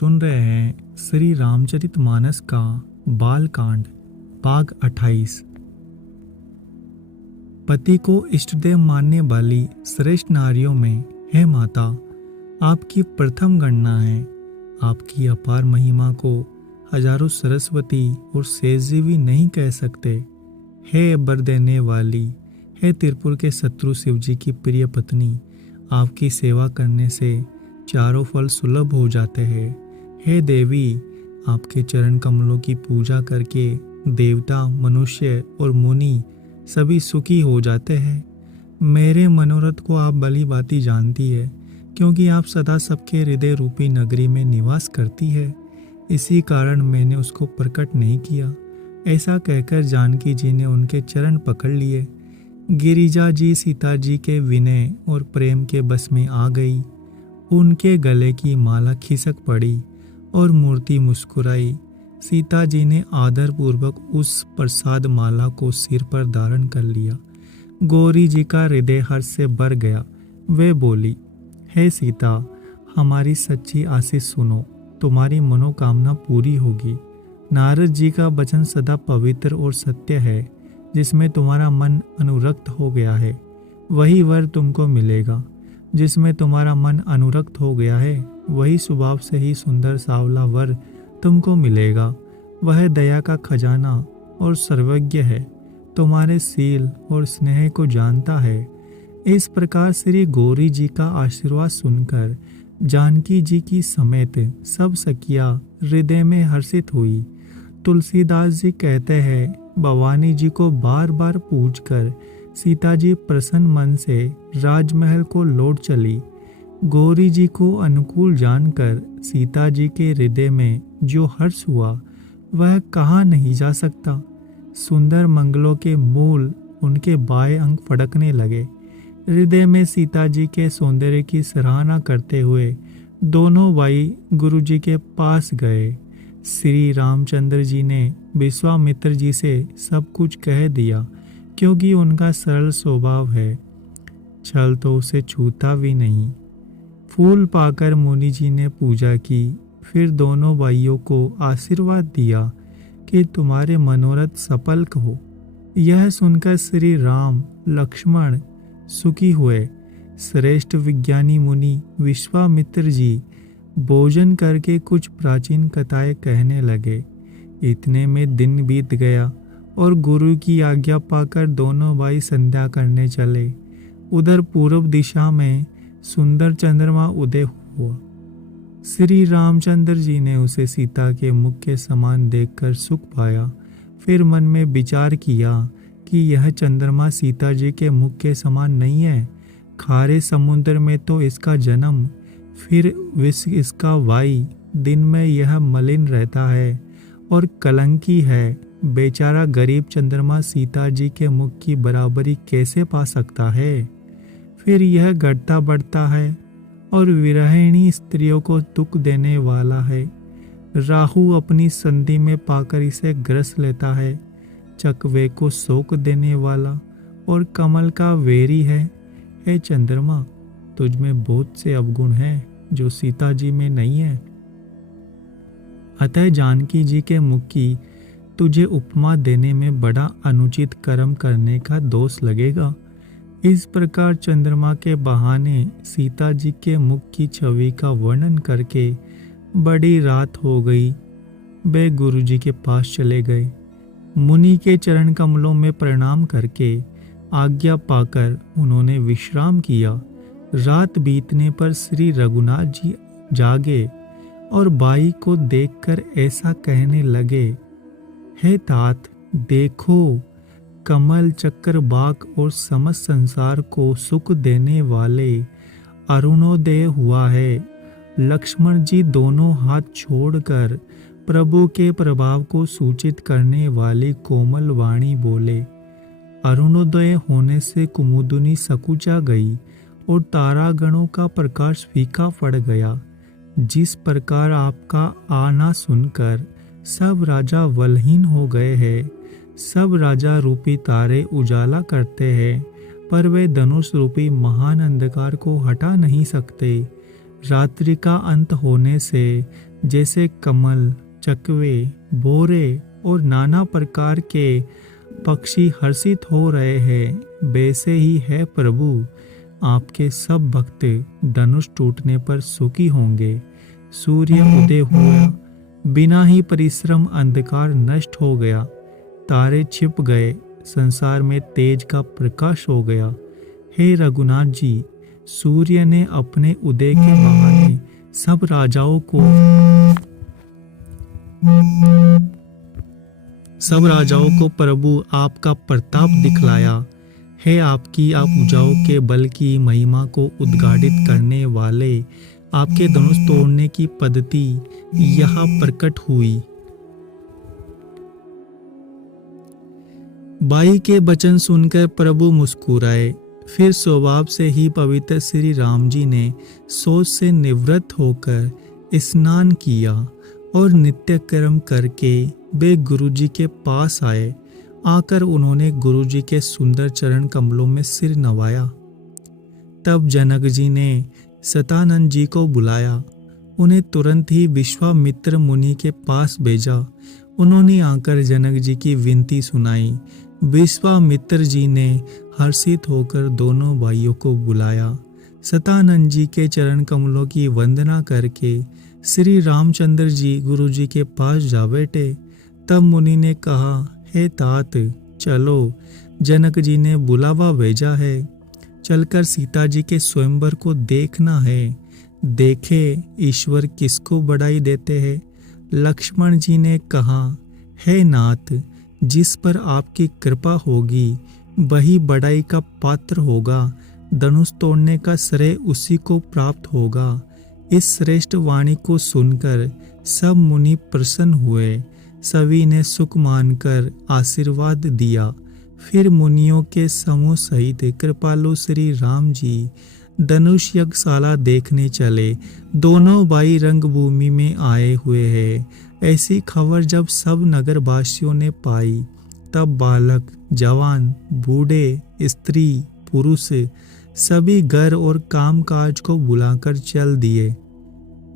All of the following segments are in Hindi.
सुन रहे हैं श्री रामचरितमानस का बालकांड भाग 28। पति को इष्टदेव मानने वाली श्रेष्ठ नारियों में हे माता, आपकी प्रथम गणना है। आपकी अपार महिमा को हजारों सरस्वती और शेषजीवी नहीं कह सकते। हे वर देने वाली, हे त्रिपुर के शत्रु शिव जी की प्रिय पत्नी, आपकी सेवा करने से चारों फल सुलभ हो जाते हैं। हे देवी, आपके चरण कमलों की पूजा करके देवता, मनुष्य और मुनि सभी सुखी हो जाते हैं। मेरे मनोरथ को आप भली भांति जानती है, क्योंकि आप सदा सबके हृदय रूपी नगरी में निवास करती है। इसी कारण मैंने उसको प्रकट नहीं किया। ऐसा कहकर जानकी जी ने उनके चरण पकड़ लिए। गिरिजा जी सीता जी के विनय और प्रेम के बस में आ गई। उनके गले की माला खिसक पड़ी और मूर्ति मुस्कुराई। सीता जी ने आदर पूर्वक उस प्रसाद माला को सिर पर धारण कर लिया। गौरी जी का हृदय हर्ष से भर गया। वे बोली, हे सीता, हमारी सच्ची आशीष सुनो, तुम्हारी मनोकामना पूरी होगी। नारद जी का वचन सदा पवित्र और सत्य है। जिसमें तुम्हारा मन अनुरक्त हो गया है वही वर तुमको मिलेगा। जिसमें तुम्हारा मन अनुरक्त हो गया है वही स्वभाव से ही सुंदर सावला वर तुमको मिलेगा। वह दया का खजाना और सर्वज्ञ है, तुम्हारे सील और स्नेह को जानता है। इस प्रकार श्री गौरी जी का आशीर्वाद सुनकर जानकी जी की समेत सब सखियां हृदय में हर्षित हुई। तुलसीदास जी कहते हैं, भवानी जी को बार बार पूछकर सीता जी प्रसन्न मन से राजमहल को लौट चली। गौरी जी को अनुकूल जानकर सीता जी के हृदय में जो हर्ष हुआ वह कहा नहीं जा सकता। सुंदर मंगलों के मूल उनके बाएं अंग फड़कने लगे। हृदय में सीता जी के सौंदर्य की सराहना करते हुए दोनों भाई गुरु जी के पास गए। श्री रामचंद्र जी ने विश्वामित्र जी से सब कुछ कह दिया, क्योंकि उनका सरल स्वभाव है। छल तो उसे छूता भी नहीं। फूल पाकर मुनि जी ने पूजा की। फिर दोनों भाइयों को आशीर्वाद दिया कि तुम्हारे मनोरथ सफल हो। यह सुनकर श्री राम लक्ष्मण सुखी हुए। श्रेष्ठ विज्ञानी मुनि विश्वामित्र जी भोजन करके कुछ प्राचीन कथाएं कहने लगे। इतने में दिन बीत गया और गुरु की आज्ञा पाकर दोनों भाई संध्या करने चले। उधर पूर्व दिशा में सुंदर चंद्रमा उदय हुआ। श्री रामचंद्र जी ने उसे सीता के मुख के समान देखकर सुख पाया। फिर मन में विचार किया कि यह चंद्रमा सीता जी के मुख के समान नहीं है। खारे समुद्र में तो इसका जन्म, फिर विष इसका वाई। दिन में यह मलिन रहता है और कलंकी है। बेचारा गरीब चंद्रमा सीता जी के मुख की बराबरी कैसे पा सकता है। फिर यह घटता बढ़ता है और विरहिणी स्त्रियों को दुख देने वाला है। राहु अपनी संधि में पाकर इसे ग्रस लेता है। चकवे को शोक देने वाला और कमल का वेरी है। हे चंद्रमा, तुझ में बहुत से अवगुण हैं जो सीता जी में नहीं है। अतः जानकी जी के मुख की तुझे उपमा देने में बड़ा अनुचित कर्म करने का दोष लगेगा। इस प्रकार चंद्रमा के बहाने सीता जी के मुख की छवि का वर्णन करके बड़ी रात हो गई। वे गुरु जी के पास चले गए। मुनि के चरण कमलों में प्रणाम करके आज्ञा पाकर उन्होंने विश्राम किया। रात बीतने पर श्री रघुनाथ जी जागे और बाई को देखकर ऐसा कहने लगे, हे तात, देखो, कमल चक्रवाक और समस्त संसार को सुख देने वाले अरुणोदय हुआ है। लक्ष्मण जी दोनों हाथ छोड़कर प्रभु के प्रभाव को सूचित करने वाली कोमल वाणी बोले। अरुणोदय होने से कुमुदुनी सकुचा गई और तारागणों का प्रकाश फीका पड़ गया। जिस प्रकार आपका आना सुनकर सब राजा बलहीन हो गए हैं, सब राजा रूपी तारे उजाला करते हैं, पर वे धनुष रूपी महान अंधकार को हटा नहीं सकते। रात्रि का अंत होने से जैसे कमल, चकवे, भौरे और नाना प्रकार के पक्षी हर्षित हो रहे हैं, वैसे ही है प्रभु, आपके सब भक्त धनुष टूटने पर सुखी होंगे। सूर्य उदय हुआ, बिना ही परिश्रम अंधकार नष्ट हो गया, तारे छिप गए, संसार में तेज का प्रकाश हो गया। हे रघुनाथ जी, सूर्य ने अपने उदय के बहाने सब राजाओं को प्रभु आपका प्रताप दिखलाया है। आपकी आप भुजाओं के बल की महिमा को उद्घाटित करने वाले आपके धनुष तोड़ने की पद्धति यहाँ प्रकट हुई। बाई के वचन सुनकर प्रभु मुस्कुराए। फिर स्वभाव से ही पवित्र श्री राम जी ने सोच से निवृत्त होकर स्नान किया और नित्य कर्म करके वे गुरु जी के पास आए। आकर उन्होंने गुरु जी के सुंदर चरण कमलों में सिर नवाया। तब जनक जी ने सतानंद जी को बुलाया। उन्हें तुरंत ही विश्वामित्र मुनि के पास भेजा। उन्होंने आकर जनक जी की विनती सुनाई। विश्वामित्र जी ने हर्षित होकर दोनों भाइयों को बुलाया। सतानंद जी के चरण कमलों की वंदना करके श्री रामचंद्र जी गुरु जी के पास जा बैठे। तब मुनि ने कहा, हे तात, चलो, जनक जी ने बुलावा भेजा है, चलकर सीता जी के स्वयंवर को देखना है। देखे ईश्वर किसको बड़ाई देते हैं। लक्ष्मण जी ने कहा, हे नाथ, जिस पर आपकी कृपा होगी वही बड़ाई का पात्र होगा। धनुष तोड़ने का श्रेय उसी को प्राप्त होगा। इस श्रेष्ठ वाणी को सुनकर सब मुनि प्रसन्न हुए। सभी ने सुख मानकर आशीर्वाद दिया। फिर मुनियों के समूह सहित कृपालु श्री राम जी धनुष यज्ञशाला देखने चले। दोनों भाई रंगभूमि में आए हुए हैं। ऐसी खबर जब सब नगरवासियों ने पाई, तब बालक, जवान, बूढ़े, स्त्री, पुरुष सभी घर और कामकाज को बुलाकर चल दिए।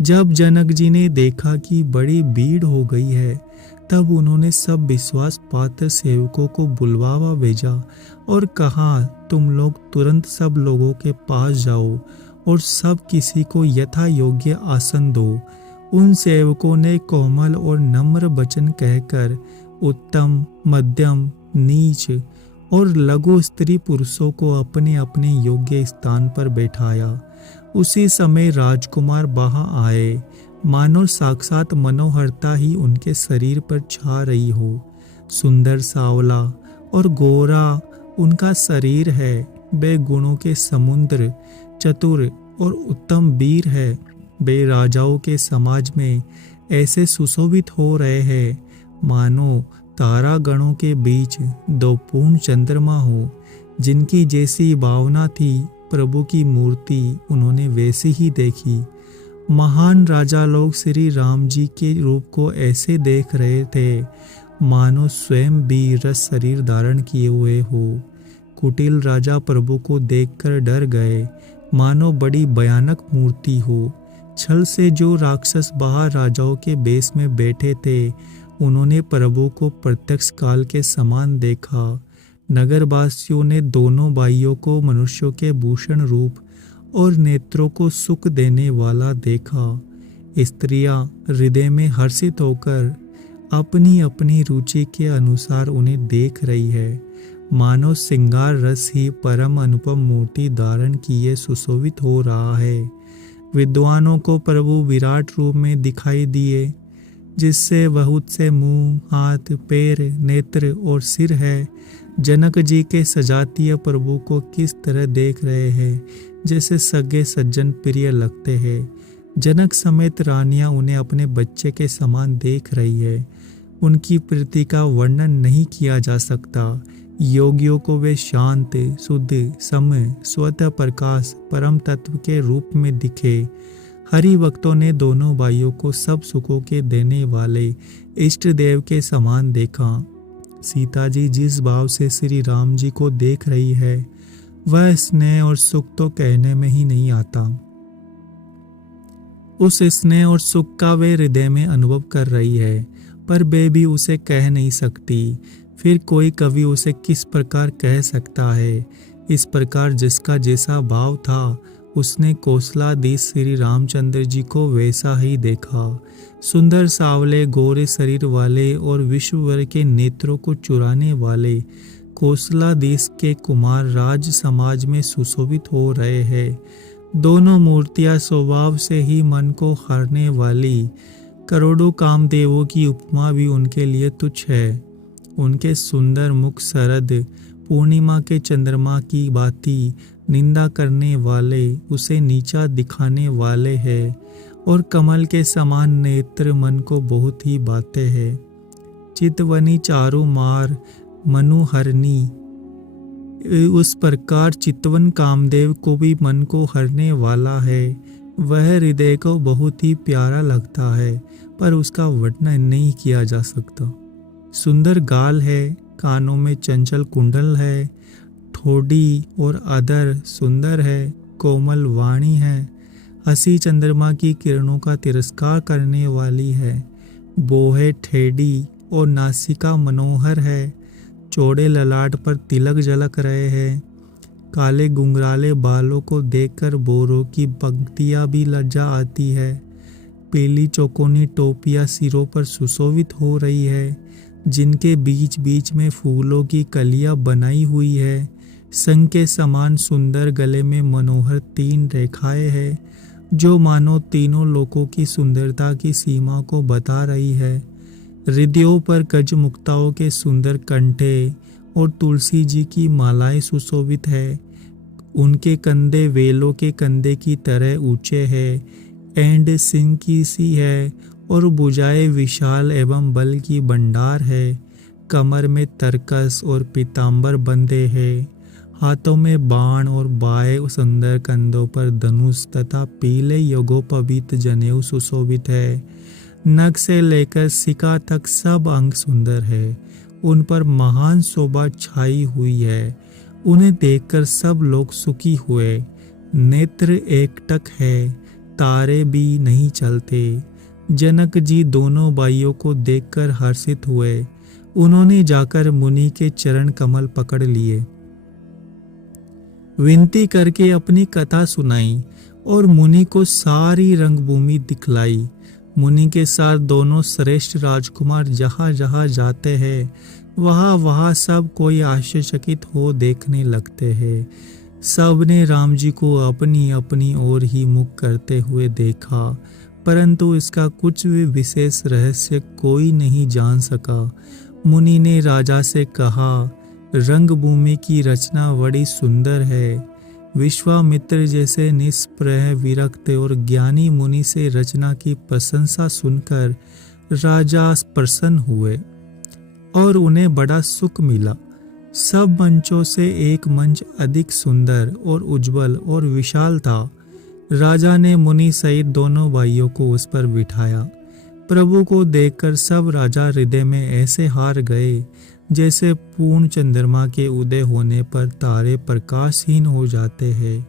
जब जनक जी ने देखा कि बड़ी भीड़ हो गई है, तब उन्होंने सब विश्वास पात्र सेवकों को बुलवावा भेजा और कहा, तुम लोग तुरंत सब लोगों के पास जाओ और सब किसी को यथा योग्य आसन दो। उन सेवकों ने कोमल और नम्र वचन कहकर उत्तम, मध्यम, नीच और लघु स्त्री पुरुषों को अपने अपने योग्य स्थान पर बैठाया। उसी समय राजकुमार वहां आए, मानो साक्षात मनोहरता ही उनके शरीर पर छा रही हो। सुंदर, सावला और गोरा उनका शरीर है। वे गुणों के समुद्र, चतुर और उत्तम वीर है। वे राजाओं के समाज में ऐसे सुशोभित हो रहे हैं मानो तारा गणों के बीच दो पूर्ण चंद्रमा हो। जिनकी जैसी भावना थी, प्रभु की मूर्ति उन्होंने वैसी ही देखी। महान राजा लोग श्री राम जी के रूप को ऐसे देख रहे थे मानो स्वयं भी रस शरीर धारण किए हुए हो। कुटिल राजा प्रभु को देखकर डर गए, मानो बड़ी भयानक मूर्ति हो। छल से जो राक्षस बाहर राजाओं के बेस में बैठे थे, उन्होंने प्रभु को प्रत्यक्ष काल के समान देखा। नगरवासियों ने दोनों भाइयों को मनुष्यों के भूषण रूप और नेत्रों को सुख देने वाला देखा। स्त्रियां हृदय में हर्षित होकर अपनी अपनी रुचि के अनुसार उन्हें देख रही है। मानो श्रृंगार रस ही परम अनुपम मूर्ति धारण किए सुशोभित हो रहा है। विद्वानों को प्रभु विराट रूप में दिखाई दिए, जिससे बहुत से मुंह, हाथ, पैर, नेत्र और सिर है। जनक जी के सजातीय प्रभु को किस तरह देख रहे हैं, जैसे सगे सज्जन प्रिय लगते हैं। जनक समेत रानियां उन्हें अपने बच्चे के समान देख रही है। उनकी प्रीति का वर्णन नहीं किया जा सकता। योगियों को वे शांत, शुद्ध, समय, स्वतः प्रकाश, परम तत्व के रूप में दिखे। हरि भक्तों ने दोनों भाइयों को सब सुखों के देने वाले इष्ट देव के समान देखा। सीता जी जिस भाव से श्री राम जी को देख रही है, वह स्नेह और सुख तो कहने में ही नहीं आता। उस स्नेह और सुख का वे हृदय में अनुभव कर रही है, पर वे भी उसे कह नहीं सकती। फिर कोई कवि उसे किस प्रकार कह सकता है। इस प्रकार जिसका जैसा भाव था उसने कौशलाधीश श्री रामचंद्र जी को वैसा ही देखा। सुंदर सावले गोरे शरीर वाले और विश्वभर के नेत्रों को चुराने वाले कौशलाधीश के कुमार राज समाज में सुशोभित हो रहे हैं। दोनों मूर्तियां स्वभाव से ही मन को हरने वाली करोड़ों कामदेवों की उपमा भी उनके लिए तुच्छ है। उनके सुंदर मुख शरद पूर्णिमा के चंद्रमा की भांति निंदा करने वाले, उसे नीचा दिखाने वाले हैं, और कमल के समान नेत्र मन को बहुत ही भाते हैं। चितवनी चारु मार मनुहरनी, उस प्रकार चितवन कामदेव को भी मन को हरने वाला है। वह हृदय को बहुत ही प्यारा लगता है, पर उसका वर्णन नहीं किया जा सकता। सुंदर गाल है, कानों में चंचल कुंडल है, ठोड़ी और अधर सुंदर है, कोमल वाणी है, हंसी चंद्रमा की किरणों का तिरस्कार करने वाली है, बोहे ठेडी और नासिका मनोहर है, चौड़े ललाट पर तिलक झलक रहे हैं। काले गुंगराले बालों को देखकर बोरों की पंक्तियां भी लज्जा आती है। पीली चौकोनी टोपियां सिरों पर सुशोभित हो रही है, जिनके बीच बीच में फूलों की कलियां बनाई हुई है। संग के समान सुंदर गले में मनोहर 3 रेखाएं हैं, जो मानो तीनों लोकों की सुंदरता की सीमा को बता रही है। हृदयों पर गजमुक्ताओं के सुंदर कंठे और तुलसी जी की मालाएं सुशोभित है। उनके कंधे वेलों के कंधे की तरह ऊंचे हैं, एंड सिंह की सी है, और भुजाएं विशाल एवं बल की भंडार है। कमर में तरकस और पीतांबर बंधे हैं, हाथों में बाण और बाएं सुंदर कंधों पर धनुष तथा पीले यज्ञोपवीत जनेऊ सुशोभित है। नख से लेकर सिका तक सब अंग सुंदर है, उन पर महान शोभा छाई हुई है। उन्हें देखकर सब लोग सुखी हुए। नेत्र एकटक है, तारे भी नहीं चलते। जनक जी दोनों भाइयों को देखकर हर्षित हुए। उन्होंने जाकर मुनि के चरण कमल पकड़ लिए, विनती करके अपनी कथा सुनाई और मुनि को सारी रंगभूमि दिखलाई। मुनि के साथ दोनों श्रेष्ठ राजकुमार जहाँ जहाँ जाते हैं वहाँ वहाँ सब कोई आश्चर्यचकित हो देखने लगते हैं। सब ने राम जी को अपनी अपनी ओर ही मुख करते हुए देखा, परंतु इसका कुछ भी विशेष रहस्य कोई नहीं जान सका। मुनि ने राजा से कहा, रंगभूमि की रचना बड़ी सुंदर है। विश्वामित्र जैसे निष्प्रह विरक्त और ज्ञानी मुनि से रचना की प्रशंसा सुनकर राजा प्रसन्न हुए और उन्हें बड़ा सुख मिला। सब मंचों से एक मंच अधिक सुंदर और उज्जवल और विशाल था। राजा ने मुनि सहित दोनों भाइयों को उस पर बिठाया। प्रभु को देखकर सब राजा हृदय में ऐसे हार गए जैसे पूर्ण चंद्रमा के उदय होने पर तारे प्रकाशहीन हो जाते हैं।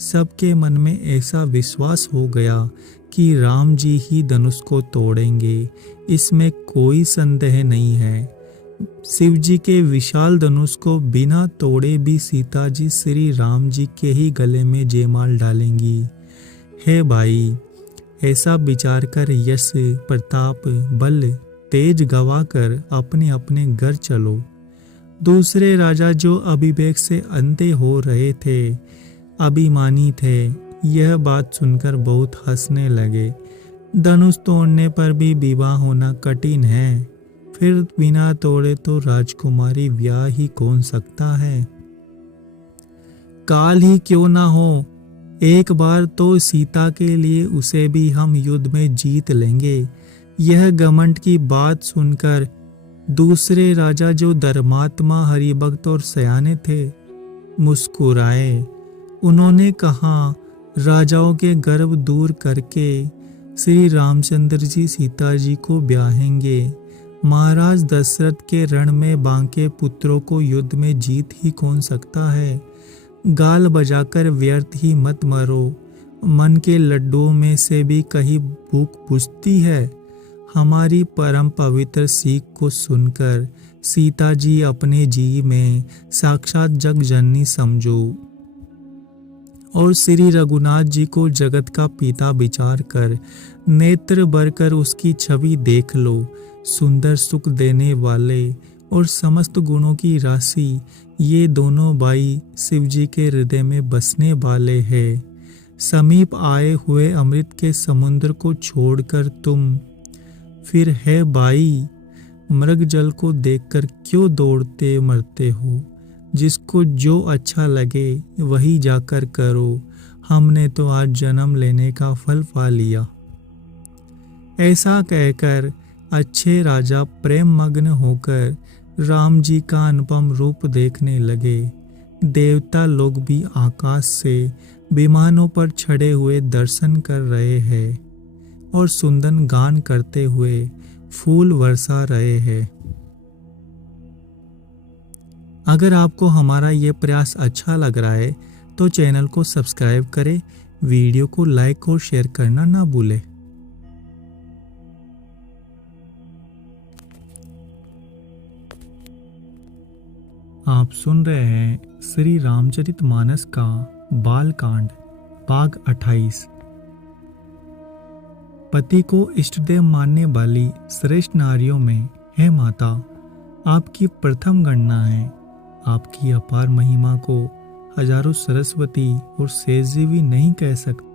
सबके मन में ऐसा विश्वास हो गया कि राम जी ही धनुष को तोड़ेंगे, इसमें कोई संदेह नहीं है। शिव जी के विशाल धनुष को बिना तोड़े भी सीता जी श्री राम जी के ही गले में जयमाल डालेंगी। हे भाई, ऐसा विचार कर यश प्रताप बल तेज गवाकर अपने अपने घर चलो। दूसरे राजा जो अभिवेक से अंधे हो रहे थे, अभिमानी थे, यह बात सुनकर बहुत हंसने लगे। धनुष तोड़ने पर भी विवाह होना कठिन है, फिर बिना तोड़े तो राजकुमारी ब्याह ही कौन सकता है। काल ही क्यों ना हो, एक बार तो सीता के लिए उसे भी हम युद्ध में जीत लेंगे। यह घमंड की बात सुनकर दूसरे राजा जो धर्मात्मा हरिभक्त और सयाने थे मुस्कुराए। उन्होंने कहा, राजाओं के गर्व दूर करके श्री रामचंद्र जी सीता जी को ब्याहेंगे। महाराज दशरथ के रण में बांके पुत्रों को युद्ध में जीत ही कौन सकता है। गाल बजाकर व्यर्थ ही मत मरो मन के लड्डुओं में से भी कहीं भूख बुझती है। हमारी परम पवित्र सीख को सुनकर सीता जी अपने जी में साक्षात जग जननी समझो और श्री रघुनाथ जी को जगत का पिता विचार कर नेत्र भरकर उसकी छवि देख लो। सुंदर सुख देने वाले और समस्त गुणों की राशि ये दोनों भाई शिव जी के हृदय में बसने वाले हैं। समीप आए हुए अमृत के समुद्र को छोड़कर तुम फिर है भाई मृग जल को देखकर क्यों दौड़ते मरते हो। जिसको जो अच्छा लगे वही जाकर करो। हमने तो आज जन्म लेने का फल पा लिया। ऐसा कहकर अच्छे राजा प्रेम मग्न होकर राम जी का अनुपम रूप देखने लगे। देवता लोग भी आकाश से विमानों पर चढ़े हुए दर्शन कर रहे हैं और सुंदर गान करते हुए फूल बरसा रहे हैं। अगर आपको हमारा ये प्रयास अच्छा लग रहा है तो चैनल को सब्सक्राइब करें, वीडियो को लाइक और शेयर करना ना भूलें। आप सुन रहे हैं श्री रामचरितमानस का बालकांड भाग 28। पति को इष्टदेव मानने वाली श्रेष्ठ नारियों में है माता आपकी प्रथम गणना है। आपकी अपार महिमा को हजारों सरस्वती और शेषजी भी नहीं कह सकते।